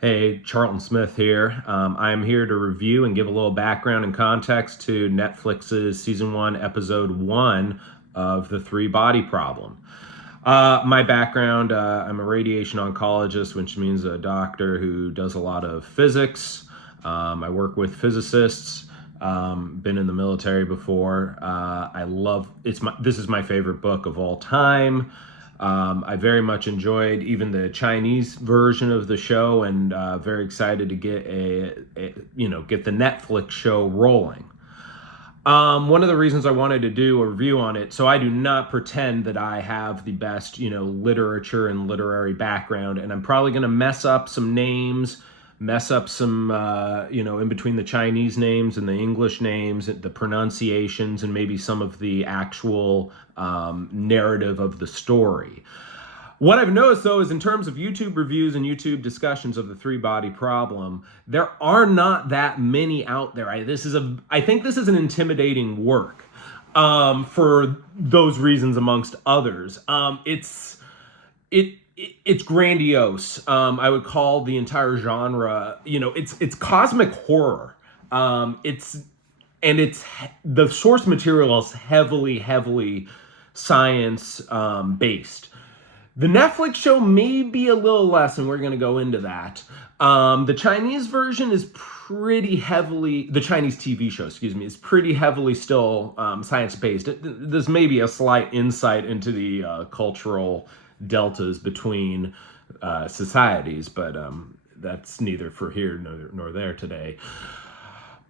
Hey, Charlton Smith here. I'm here to review and give a little background and context to Netflix's season 1, episode 1 of The Three Body Problem. My background, I'm a radiation oncologist, which means a doctor who does a lot of physics. I work with physicists. Been in the military before. I love this is my favorite book of all time. I very much enjoyed even the Chinese version of the show, and very excited to get get the Netflix show rolling. One of the reasons I wanted to do a review on it, so I do not pretend that I have the best, literature and literary background, and I'm probably going to mess up some names, mess up some, in between the Chinese names and the English names, the pronunciations, and maybe some of the actual narrative of the story. What I've noticed, though, is in terms of YouTube reviews and YouTube discussions of the three body problem, there are not that many out there. I think this is an intimidating work for those reasons, amongst others. It's grandiose. I would call the entire genre, it's cosmic horror. It's the source material is heavily science based. The Netflix show may be a little less, and we're going to go into that. The Chinese version is pretty heavily, the Chinese TV show, is pretty heavily still science-based. There's maybe a slight insight into the cultural deltas between societies, but that's neither for here nor there today.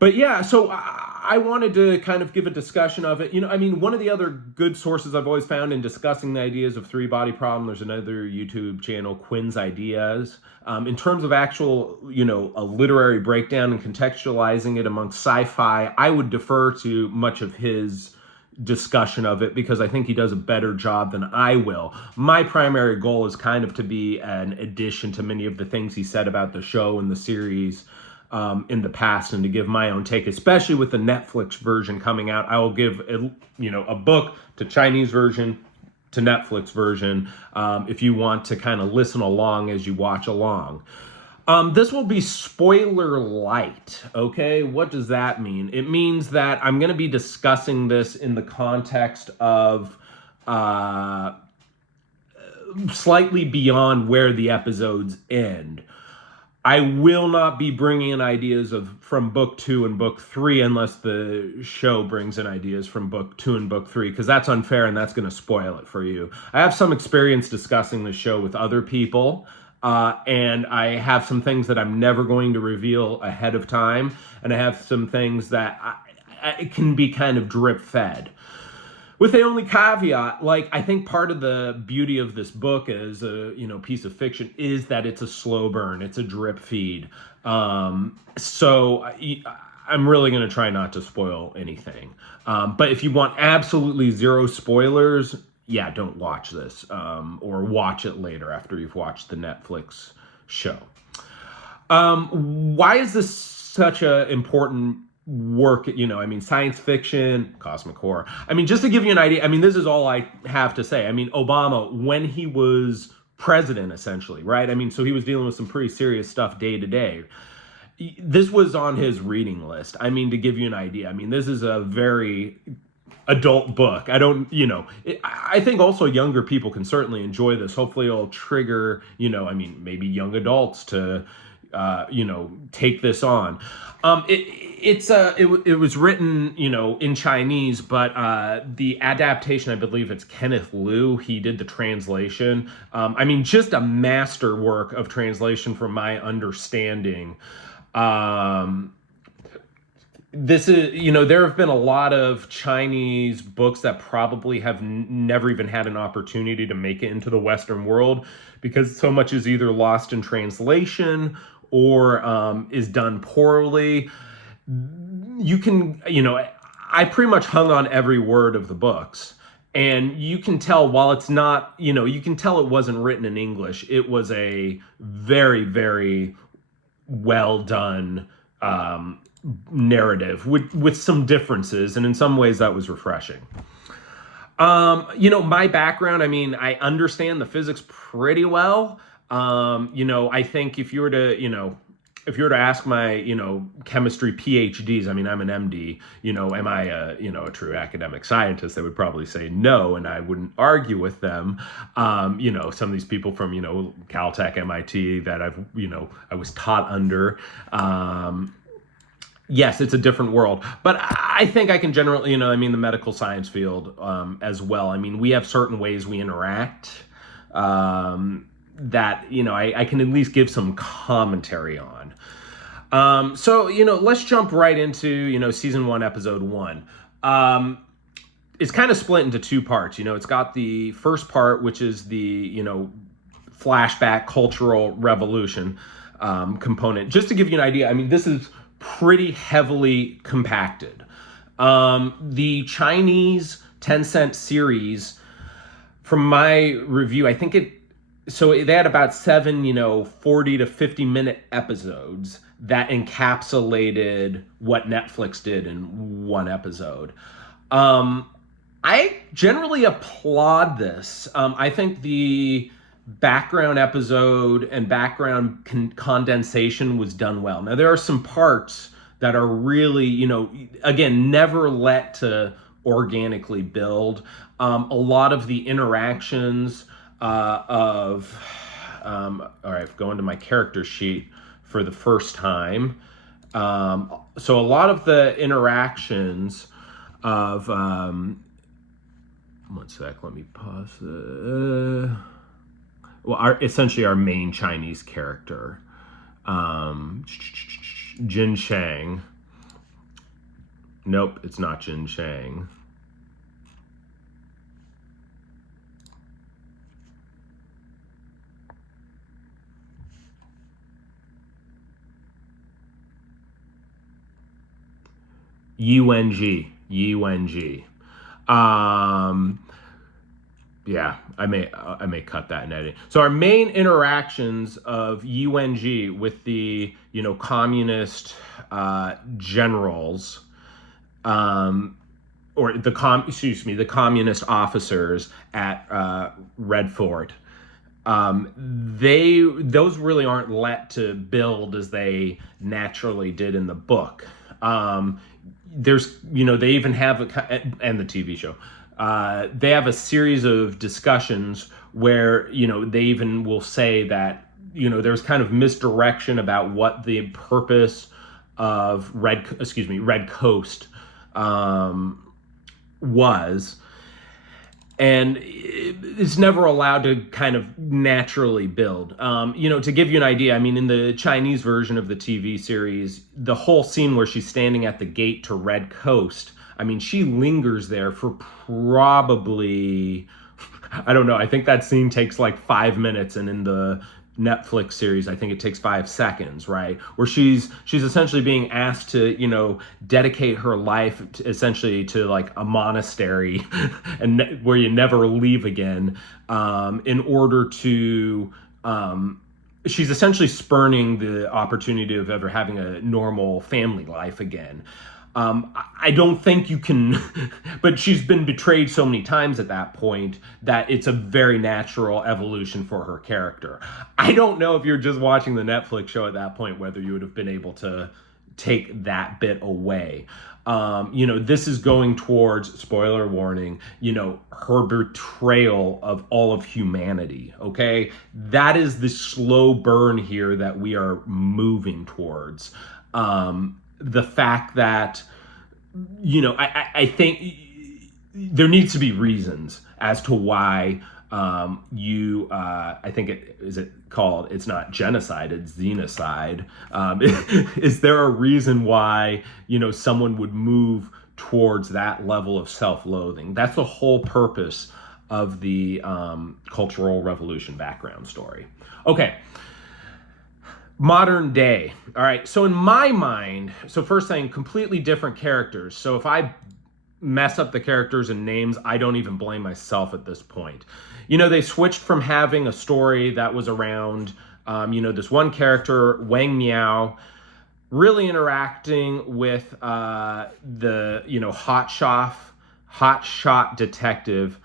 But yeah, so I wanted to kind of give a discussion of it. One of the other good sources I've always found in discussing the ideas of three body problem, there's another YouTube channel, Quinn's Ideas. In terms of actual, a literary breakdown and contextualizing it amongst sci-fi, I would defer to much of his discussion of it because I think he does a better job than I will. My primary goal is kind of to be an addition to many of the things he said about the show and the series in the past, and to give my own take, especially with the Netflix version coming out. I will give a book to Chinese version to Netflix version if you want to kind of listen along as you watch along. This will be spoiler light, okay? What does that mean? It means that I'm going to be discussing this in the context of slightly beyond where the episodes end. I will not be bringing in ideas from book 2 and book 3 unless the show brings in ideas from book 2 and book 3, because that's unfair and that's going to spoil it for you. I have some experience discussing the show with other people, and I have some things that I'm never going to reveal ahead of time, and I have some things that it can be kind of drip fed. With the only caveat, I think part of the beauty of this book as a piece of fiction is that it's a slow burn, it's a drip feed. So I'm really going to try not to spoil anything. But if you want absolutely zero spoilers, yeah, don't watch this, or watch it later after you've watched the Netflix show. Why is this such an important work? Science fiction, cosmic horror. Just to give you an idea, this is all I have to say. Obama, when he was president, essentially, right? So he was dealing with some pretty serious stuff day to day. This was on his reading list. To give you an idea, this is a very adult book. I think also younger people can certainly enjoy this. Hopefully it'll trigger, maybe young adults to, take this on. It was written, in Chinese, but the adaptation, I believe it's Kenneth Liu. He did the translation. Just a masterwork of translation from my understanding. This is, there have been a lot of Chinese books that probably have never even had an opportunity to make it into the Western world because so much is either lost in translation or is done poorly. You can, I pretty much hung on every word of the books. And you can tell while it's not, you can tell it wasn't written in English. It was a very, very well done narrative with some differences. And in some ways that was refreshing. My background, I understand the physics pretty well. I think if you were to ask my, chemistry PhDs, I mean, I'm an MD, am I a true academic scientist? They would probably say no, and I wouldn't argue with them. Some of these people from, Caltech, MIT that I was taught under, yes, it's a different world, but I think I can generally, the medical science field as well. I mean, we have certain ways we interact that, I can at least give some commentary on. Let's jump right into, season 1, episode 1. It's kind of split into 2 parts. It's got the first part, which is the, flashback cultural revolution component. Just to give you an idea, I mean, this is pretty heavily compacted. The Chinese Tencent series, from my review, I think they had about 7, 40 to 50 minute episodes that encapsulated what Netflix did in 1 episode. I generally applaud this. I think the background episode and background condensation was done well. Now, there are some parts that are really, again, never let to organically build. A lot of the interactions all right, going to my character sheet for the first time. So a lot of the interactions of, 1 sec, let me pause. Essentially our main Chinese character, Jin Shang. Nope, it's not Jin Shang. UNG. Yeah, I may cut that in editing. So our main interactions of UNG with the communist generals, or the communist officers at Red Fort. Those really aren't let to build as they naturally did in the book. There's, they even have and the TV show, they have a series of discussions where, they even will say that, there's kind of misdirection about what the purpose of Red Coast was. And it's never allowed to kind of naturally build. To give you an idea, I mean, in the Chinese version of the TV series, the whole scene where she's standing at the gate to Red Coast, I mean, she lingers there for probably, I don't know, I think that scene takes like 5 minutes, and in the Netflix series, I think it takes 5 seconds, right? Where she's essentially being asked to, dedicate her life essentially to like a monastery and where you never leave again, in order to, she's essentially spurning the opportunity of ever having a normal family life again. I don't think you can, but she's been betrayed so many times at that point that it's a very natural evolution for her character. I don't know if you're just watching the Netflix show at that point, whether you would have been able to take that bit away. This is going towards, spoiler warning, her betrayal of all of humanity, okay? That is the slow burn here that we are moving towards. The fact that, I think there needs to be reasons as to why I think it's not genocide, it's xenocide. Is there a reason why, someone would move towards that level of self-loathing? That's the whole purpose of the Cultural Revolution background story. Okay. Modern day. All right. So in my mind, first thing, completely different characters. So if I mess up the characters and names, I don't even blame myself at this point. They switched from having a story that was around, this one character, Wang Miao, really interacting with the, hotshot detective,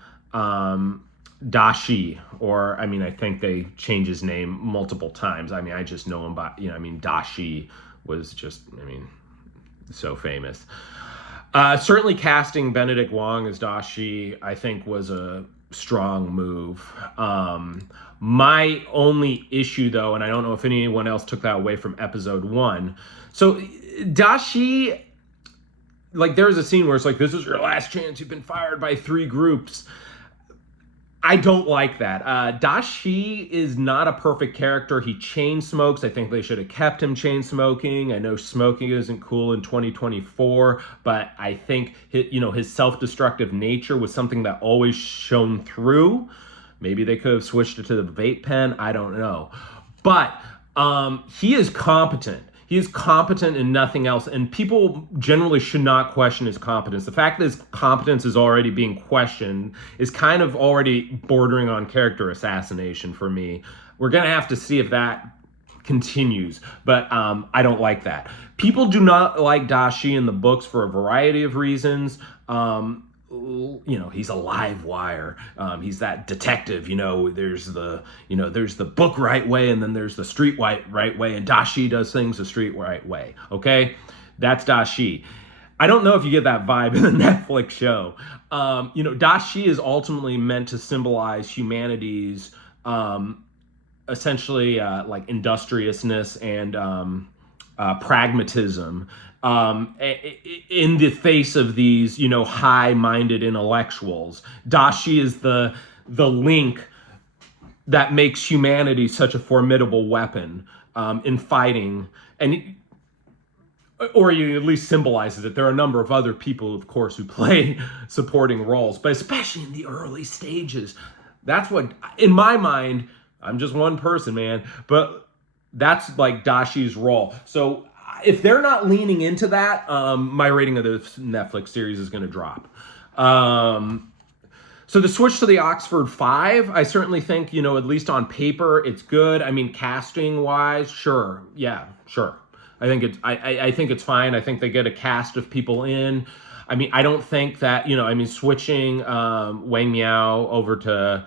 Dashi, or I mean, I think they changed his name multiple times. I mean, I just know him by, I mean, Dashi was just, I mean, so famous. Certainly casting Benedict Wong as Dashi, I think, was a strong move. My only issue, though, and I don't know if anyone else took that away from episode 1. So Dashi, like, there's a scene where it's like, this is your last chance. You've been fired by 3 groups. I don't like that. Dashi is not a perfect character. He chain smokes. I think they should have kept him chain smoking. I know smoking isn't cool in 2024, but I think his self-destructive nature was something that always shone through. Maybe they could have switched it to the vape pen. I don't know. But he is competent. He is competent in nothing else, and people generally should not question his competence. The fact that his competence is already being questioned is kind of already bordering on character assassination for me. We're going to have to see if that continues, but I don't like that. People do not like Dashi in the books for a variety of reasons. He's a live wire. He's that detective. There's the book right way, and then there's the street right way, and Dashi does things the street right way. Okay, that's Dashi. I don't know if you get that vibe in the Netflix show. Dashi is ultimately meant to symbolize humanity's essentially like industriousness and pragmatism. In the face of these, high-minded intellectuals. Dashi is the link that makes humanity such a formidable weapon in fighting, or you at least symbolizes it. There are a number of other people, of course, who play supporting roles, but especially in the early stages. That's what, in my mind, I'm just one person, man, but that's like Dashi's role. So if they're not leaning into that, my rating of the Netflix series is going to drop. So the switch to the Oxford 5, I certainly think, at least on paper, it's good. I mean, casting-wise, sure. Yeah, sure. I think it's fine. I think they get a cast of people in. I mean, I don't think that, switching Wang Miao over to,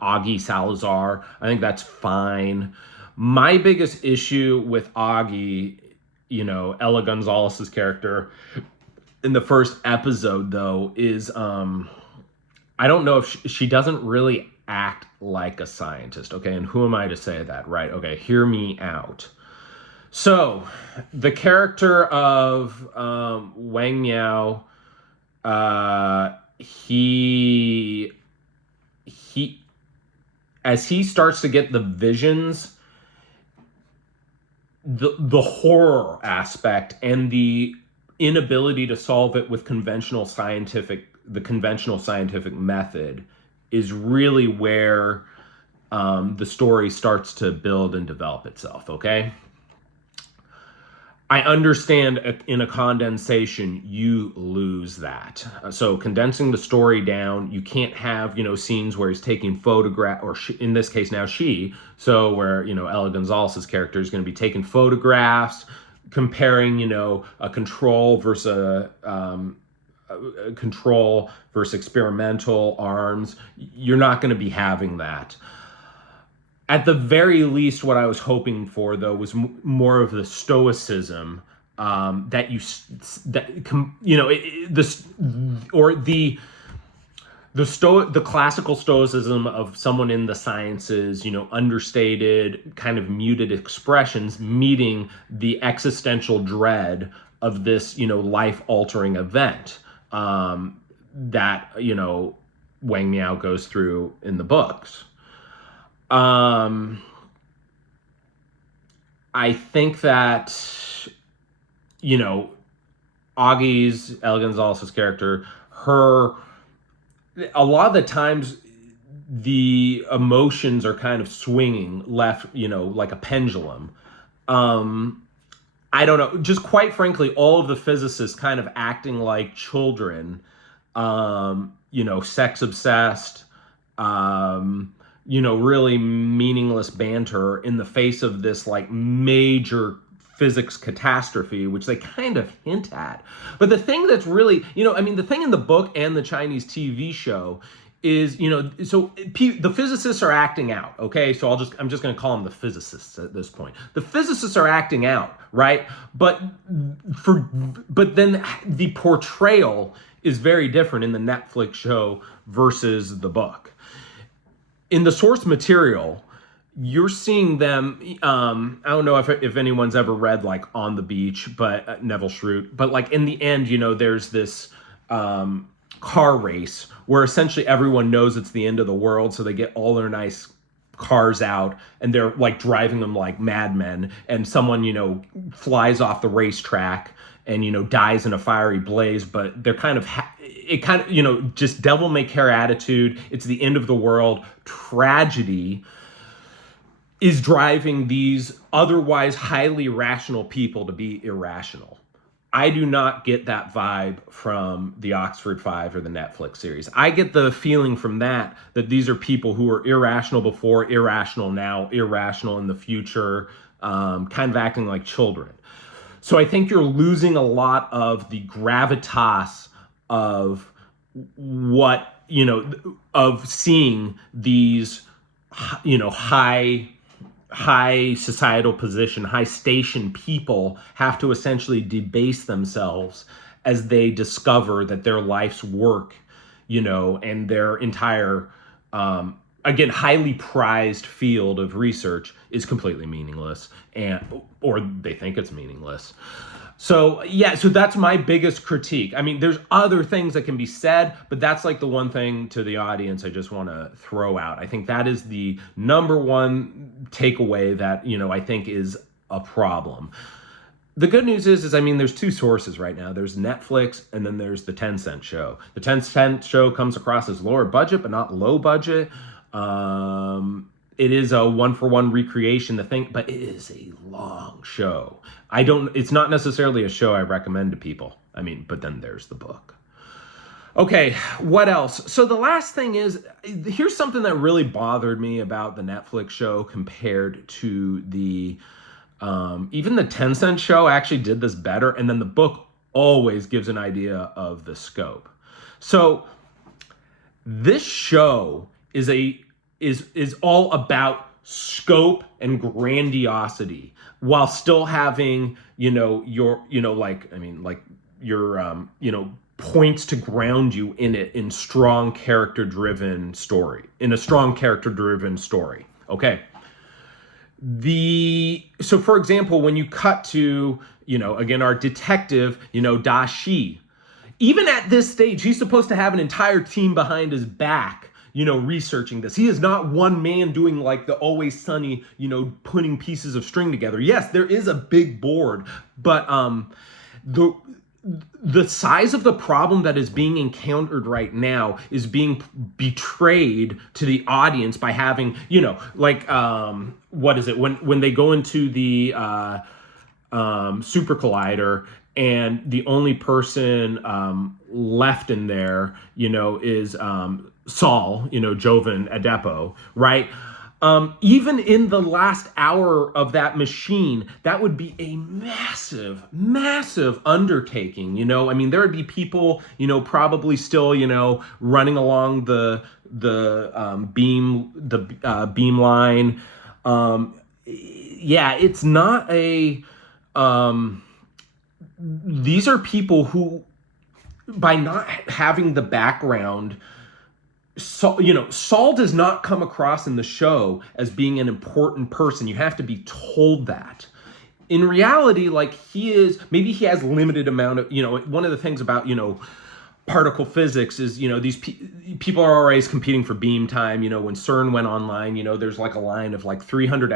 Augie Salazar. I think that's fine. My biggest issue with Augie, Ella Gonzalez's character in the first episode, though, is I don't know if she doesn't really act like a scientist. Okay, and who am I to say that, right? Okay, hear me out. So the character of Wang Miao, he as he starts to get the visions, the horror aspect and the inability to solve it with the conventional scientific method is really where the story starts to build and develop itself. Okay, I understand in a condensation, you lose that. So condensing the story down, you can't have, scenes where he's taking photograph, or in this case now so where, Ella Gonzalez's character is going to be taking photographs, comparing, a control versus experimental arms. You're not going to be having that. At the very least, what I was hoping for, though, was more of the stoicism the classical stoicism of someone in the sciences, understated, kind of muted expressions, meeting the existential dread of this, life-altering event that, Wang Miao goes through in the books. I think that, Augie's, Ella Gonzalez's character, a lot of the times the emotions are kind of swinging left, like a pendulum. I don't know, just quite frankly, all of the physicists kind of acting like children, sex obsessed, really meaningless banter in the face of this like major physics catastrophe, which they kind of hint at. But the thing that's really, the thing in the book and the Chinese TV show is, the physicists are acting out, okay? So I'm just going to call them the physicists at this point. The physicists are acting out, right? But then the portrayal is very different in the Netflix show versus the book. In the source material, you're seeing them, I don't know if anyone's ever read like On the Beach, but Neville Shroot, but like in the end, there's this car race where essentially everyone knows it's the end of the world. So they get all their nice cars out and they're like driving them like madmen, and someone, flies off the racetrack and, dies in a fiery blaze, but they're kind of, just devil may care attitude. It's the end of the world. Tragedy is driving these otherwise highly rational people to be irrational. I do not get that vibe from the Oxford Five or the Netflix series. I get the feeling from that these are people who are irrational before, irrational now, irrational in the future, kind of acting like children. So I think you're losing a lot of the gravitas of what, of seeing these, high societal position, high station people have to essentially debase themselves as they discover that their life's work, and their entire, again, highly prized field of research is completely meaningless, or they think it's meaningless. So that's my biggest critique. I mean, there's other things that can be said, but that's like the one thing to the audience I just want to throw out. I think that is the number one takeaway that, I think is a problem. The good news is there's two sources right now. There's Netflix and then there's the Tencent show. The Tencent show comes across as lower budget, but not low budget. It is a 1-for-1 recreation, but it is a long show. It's not necessarily a show I recommend to people. But then there's the book. Okay, what else? So the last thing is, here's something that really bothered me about the Netflix show compared to the, even the Tencent show actually did this better. And then the book always gives an idea of the scope. So this show is all about scope and grandiosity while still having, your points to ground you in it in a strong character-driven story. Okay. So for example, when you cut to, again, our detective, Dashi, even at this stage, he's supposed to have an entire team behind his back, researching this. He is not one man doing like the Always Sunny, putting pieces of string together. Yes, there is a big board, but the size of the problem that is being encountered right now is being betrayed to the audience by having, what is it? When they go into the super collider, and the only person left in there, is Saul, Jovan Adepo, right? Even in the last hour of that machine, that would be a massive, massive undertaking. There would be people, probably still, running along the beam line. It's not a. These are people who, by not having the background, Saul does not come across in the show as being an important person. You have to be told that. In reality, maybe he has limited amount of, one of the things about, particle physics is, these people are always competing for beam time. When CERN went online, there's like a line of like 300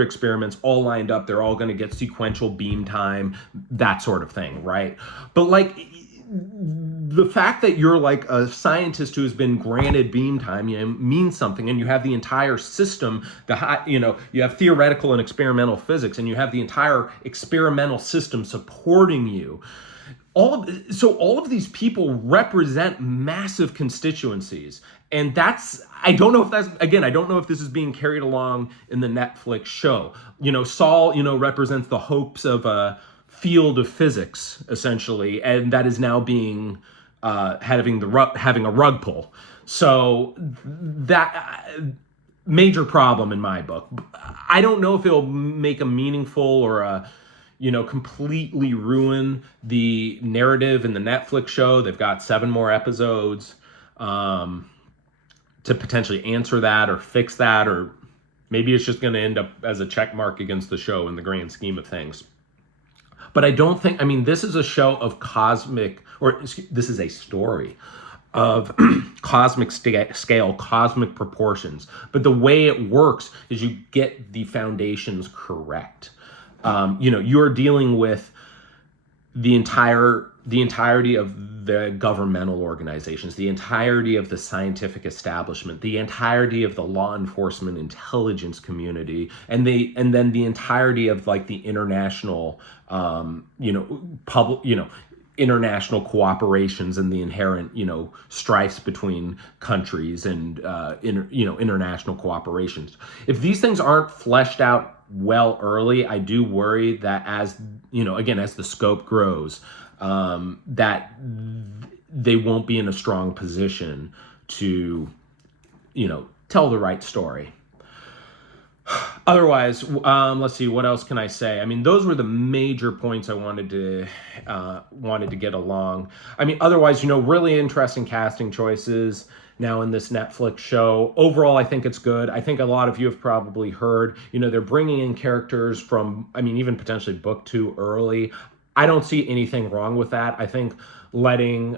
experiments all lined up. They're all going to get sequential beam time, that sort of thing, right? But the fact that you're like a scientist who has been granted beam time, means something, and you have the entire system, you have theoretical and experimental physics, and you have the entire experimental system supporting you. all of these people represent massive constituencies, and I don't know if that's, again, I don't know if this is being carried along in the Netflix show. Saul, represents the hopes of a field of physics, essentially, and that is now being having a rug pull. So that major problem in my book. I don't know if it'll make a meaningful or a completely ruin the narrative in the Netflix show. They've got 7 more episodes to potentially answer that or fix that, or maybe it's just going to end up as a check mark against the show in the grand scheme of things. But I don't think, this is a show of this is a story of cosmic scale, cosmic proportions. But the way it works is you get the foundations correct. You're dealing with the entirety of the governmental organizations, the entirety of the scientific establishment, the entirety of the law enforcement intelligence community, and then the entirety of like the international, international cooperations and the inherent, strifes between countries and, international cooperations. If these things aren't fleshed out well early, I do worry that as the scope grows, that they won't be in a strong position to, tell the right story. Otherwise, let's see, what else can I say? Those were the major points I wanted to get along. Otherwise, really interesting casting choices now in this Netflix show. Overall, I think it's good. I think a lot of you have probably heard, they're bringing in characters from, even potentially book 2 early. I don't see anything wrong with that. I think letting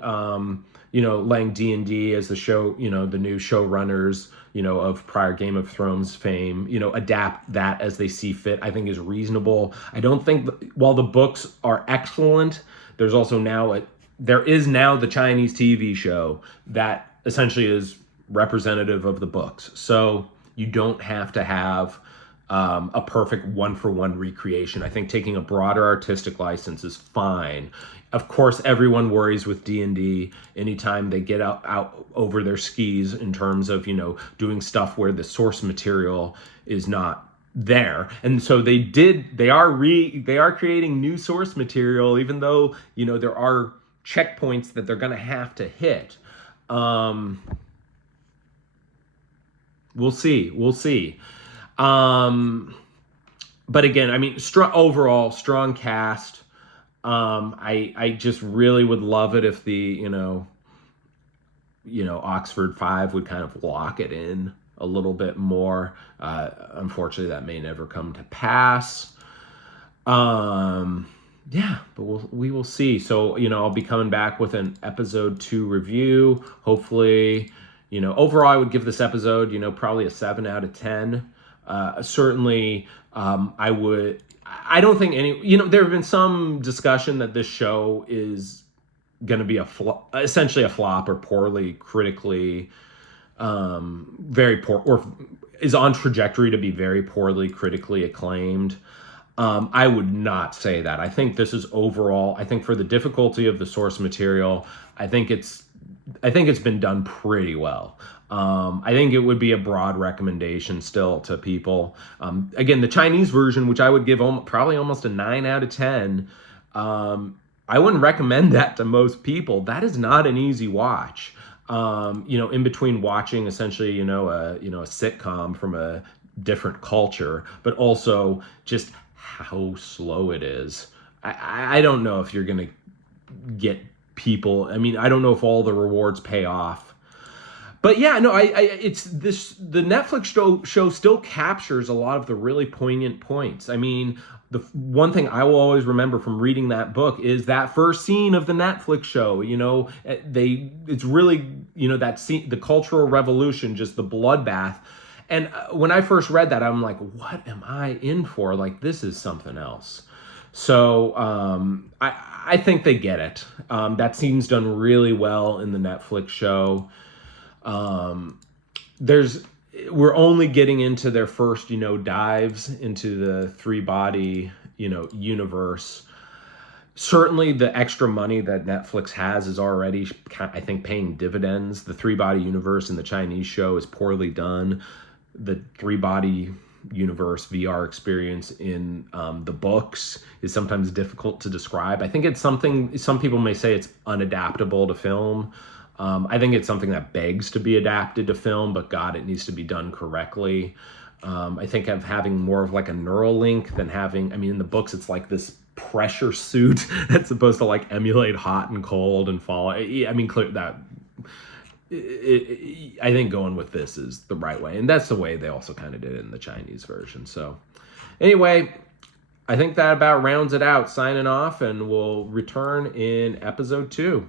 D&D as the show, the new showrunners, of prior Game of Thrones fame, adapt that as they see fit, I think is reasonable. I don't think, while the books are excellent, there is now the Chinese TV show that essentially is representative of the books. So you don't have to have a perfect one-for-one recreation. I think taking a broader artistic license is fine. Of course, everyone worries with D&D anytime they get out over their skis in terms of, doing stuff where the source material is not there. And so they are creating new source material, even though, there are checkpoints that they're going to have to hit. We'll see. But again, overall strong cast. I just really would love it if the, Oxford 5 would kind of lock it in a little bit more. Unfortunately, that may never come to pass. But we will see. So, I'll be coming back with an episode 2 review. Hopefully, overall I would give this episode, probably a 7 out of 10. Certainly, I don't think there have been some discussion that this show is going to be essentially a flop or poorly critically, very poor, or is on trajectory to be very poorly critically acclaimed. I would not say that. I think this is overall, I think for the difficulty of the source material, I think it's been done pretty well. I think it would be a broad recommendation still to people. Again, the Chinese version, which I would give probably almost a 9 out of 10, I wouldn't recommend that to most people. That is not an easy watch. In between watching essentially, a sitcom from a different culture, but also just how slow it is. I don't know if you're going to get people. I don't know if all the rewards pay off. But yeah, no, the Netflix show still captures a lot of the really poignant points. The one thing I will always remember from reading that book is that first scene of the Netflix show. It's really, that scene, the Cultural Revolution, just the bloodbath. And when I first read that, I'm like, what am I in for? Like, this is something else. So I think they get it. That scene's done really well in the Netflix show. We're only getting into their first, dives into the 3-body, universe. Certainly, the extra money that Netflix has is already, I think, paying dividends. The three body universe in the Chinese show is poorly done. The three body universe VR experience in the books is sometimes difficult to describe. I think it's something, some people may say it's unadaptable to film. I think it's something that begs to be adapted to film, but God, it needs to be done correctly. I think of having more of like a neural link than having, I mean, in the books, it's like this pressure suit that's supposed to like emulate hot and cold and fall. I mean, clear that I think going with this is the right way. And that's the way they also kind of did it in the Chinese version. So anyway, I think that about rounds it out. Signing off, and we'll return in episode 2.